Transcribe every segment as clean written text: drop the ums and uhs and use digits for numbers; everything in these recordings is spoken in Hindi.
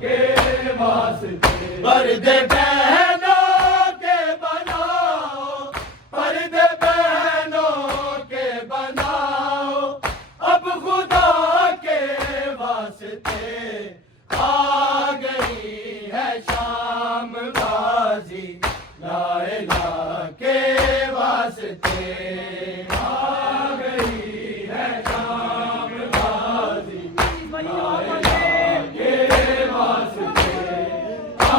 के वास्ते पर्दे बहनों के बनाओ, पर्दे बहनों के बनाओ, अब खुदा के वास्ते आ गई है शाम गाजी, ला इलाहा के वास्ते आ गई है शाम गाजी, ला इलाहा के वास्ते आ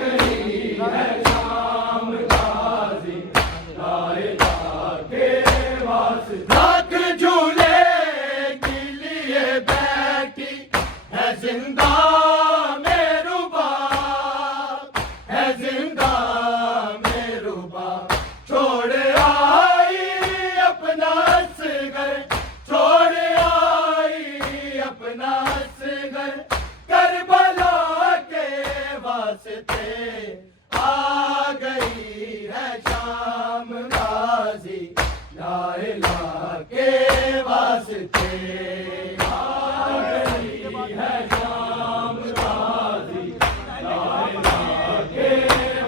गई है शाम गाजी, ला इलाहा के वास्ते। रात झूले के लिए बैठी है जिंदा में रुबा, है जिंदा में रुबा, छोड़ आई अपना असगर, छोड़ आई अपना असगर, करबला के वास्ते आ गई है शाम गाजी, ला इलाहा के वास्ते आ गई है शाम गाजी, ला इलाहा के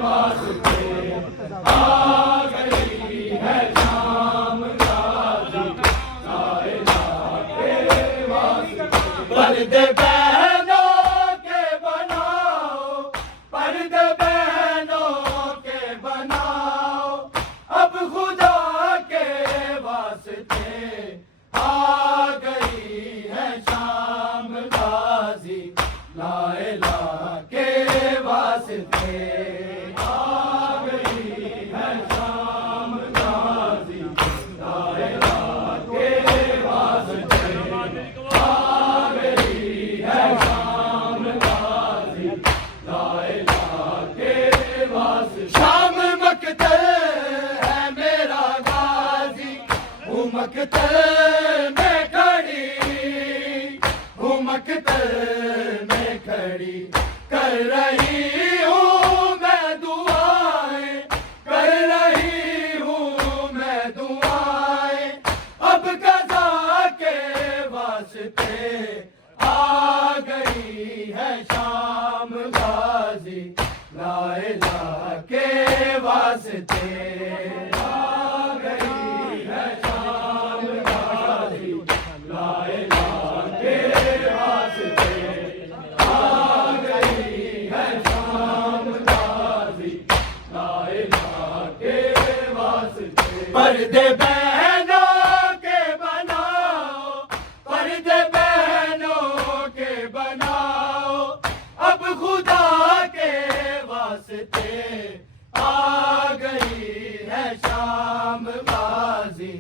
वास्ते आ गई है शाम गाजी, ला इलाहा के वास्ते। पर्दे बहनों के बनाओ, पर्दे बहनों के बनाओ, अब खुदा के वास्ते आ गई है शाम गाजी, ला इलाहा के वास्ते आ गई है शाम गाजी, ला इलाहा के वास्ते आ गई है शाम गाजी, ला इलाहा के वास्ते। शाम मकतल है मेरा गाजी, हूँ मकतल में खड़ी, हूँ मकतल में खड़ी, कर रही हूँ मैं दुआएं, कर रही हूँ मैं दुआएं, अब कज़ा के वास्ते आ गई है शाम गाजी, ला इलाहा के वास्ते आ गई है शाम गाजी, ला इलाहा के वास्ते आ गई है शाम गाजी, ला इलाहा के वास्ते। पर्दे बहनों के बनाओ, पर्दे बहनों के बनाओ, अब खुदा के वास्ते आ गई है शाम गाजी,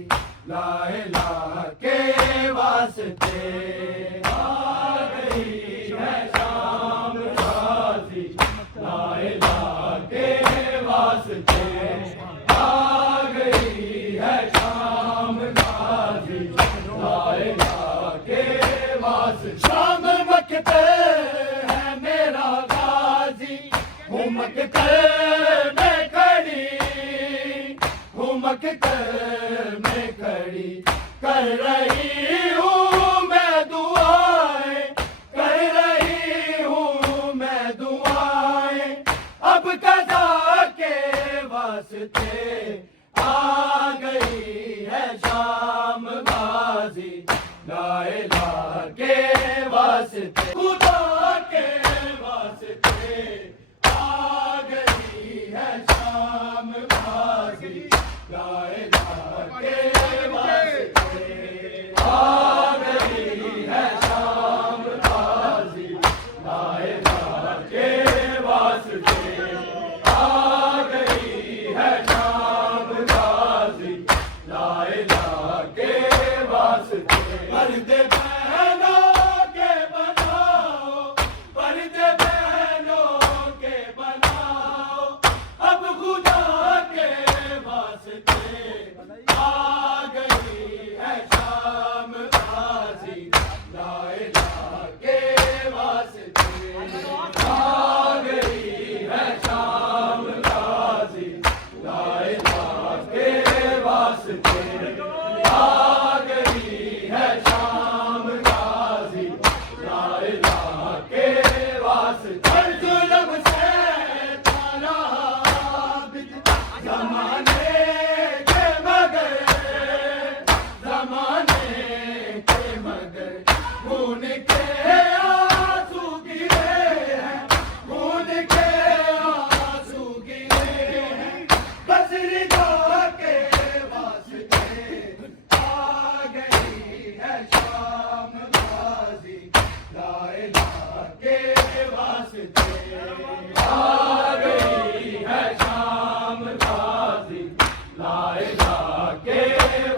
ला इलाहा के वास्ते आ गई है शाम गाजी, ला इलाहा के वास्ते आ गई है शाम गाजी, ला इलाहा के वास्ते। शाम मकतल है मेरा गाजी, हूँ मकतल में खड़ी, हूँ मकतल में खड़ी, कर रही हूँ मैं दुआएं, कर रही हूँ मैं दुआएं, अब कज़ा के वास्ते आ गई है शाम गाजी, ला इलाहा के वास्ते, खुदा के वास्ते आ गई है शाम गाजी, ला इलाहा के वास्ते आ गई है शाम गाजी, ला इलाहा के वास्ते आ गई है शाम गाजी, ला इलाहा के वास्ते। पर्दे बहनों के बनाओ, के वास्ते आ गई है शाम गाजी लाइला के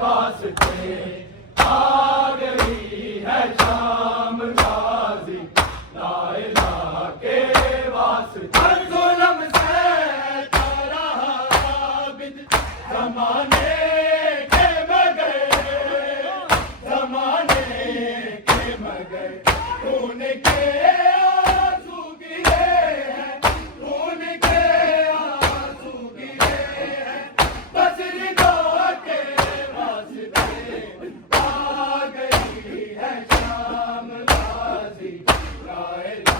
वास्ते आ गई है शाम गाजी लाइला के वास्ते हर जुल्म से तारा आबिद जमाने के मगर जमाने के मगर खून के आंसू गिरे हैं खून के आंसू गिरे हैं बस रिदा के वास्ते आ गई है शाम गाजी लाइला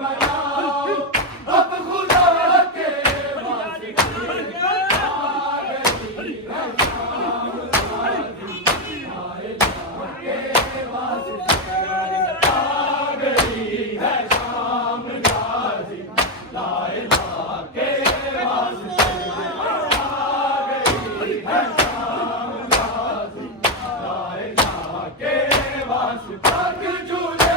बनाओ अब खुदा के वास्ते आ गई है शाम गाजी लाइला के वास्ते आ गई है शाम गाजी लाइला के वास्ते आ गई है शाम गाजी लाइला के वास्ते पग झूले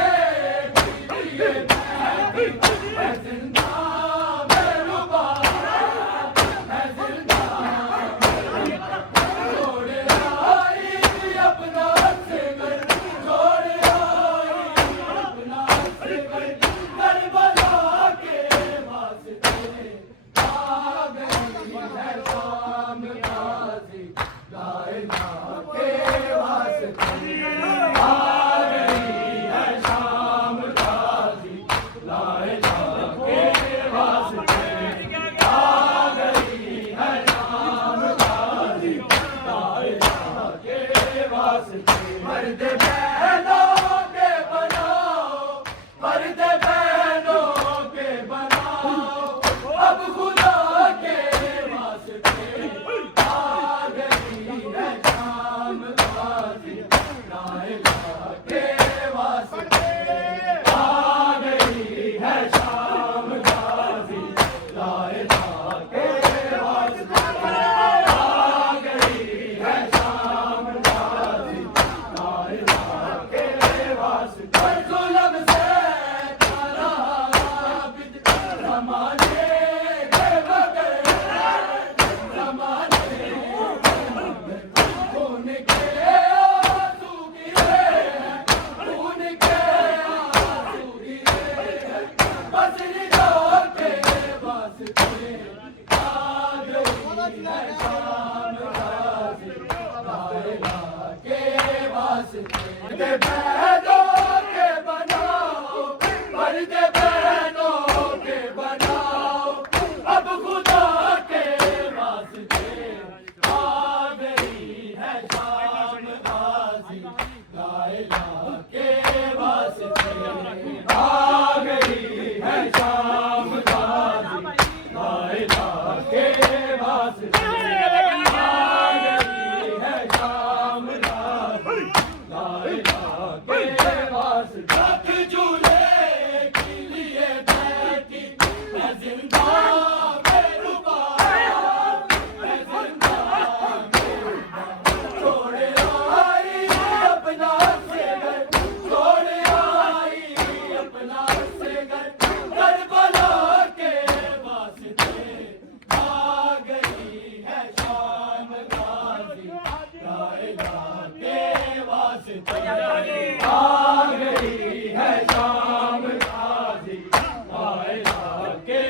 मर्द बहनों के बनाओ मर्द बहनों के बनाओ अब खुदा के वास्ते आ गई है शाम गाजी लाइला के वास्ते आ गई है शाम गाजी लाइला के वास्ते आ गई है शाम गाजी जुल्म से तारा आबिद ज़माने के बगैर ज़माने खून के आंसू गिरे खून के आंसू गिरे बस निजात के वास्ते आ गई है शाम गाजी लाइला के वास्ते बहनों के बनाओ मर्द बहनों के बनाओ अब खुदा के वास्ते आ गई है शाम गाजी लाइला के वास्ते आ गई है शाम गाजी लाइला के वास्ते आ गई है शाम गाजी लाइला के वास्ते झूले के लिए बैठी मैं जिंदा बेरुबा मैं जिंदा छोड़ आई अपना से घर छोड़ आई अपना से घर करबला के वास्ते आ गई है शाम गाजी लाइला के वास्ते आ गई है शाम गाजी लाइला के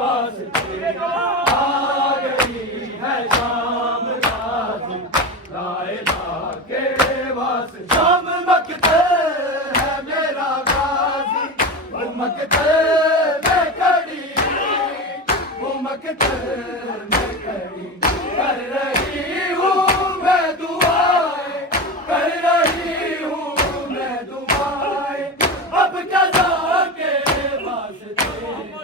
वास्ते आ गई है शाम गाजी लाइला के वास्ते शाम मकतल है मेरा गाजी वो मकतल में खड़ी वो मकतल में खड़ी कर रही हूँ मैं दुआएं कर रही हूँ मैं दुआएं अब क्या के वास्ते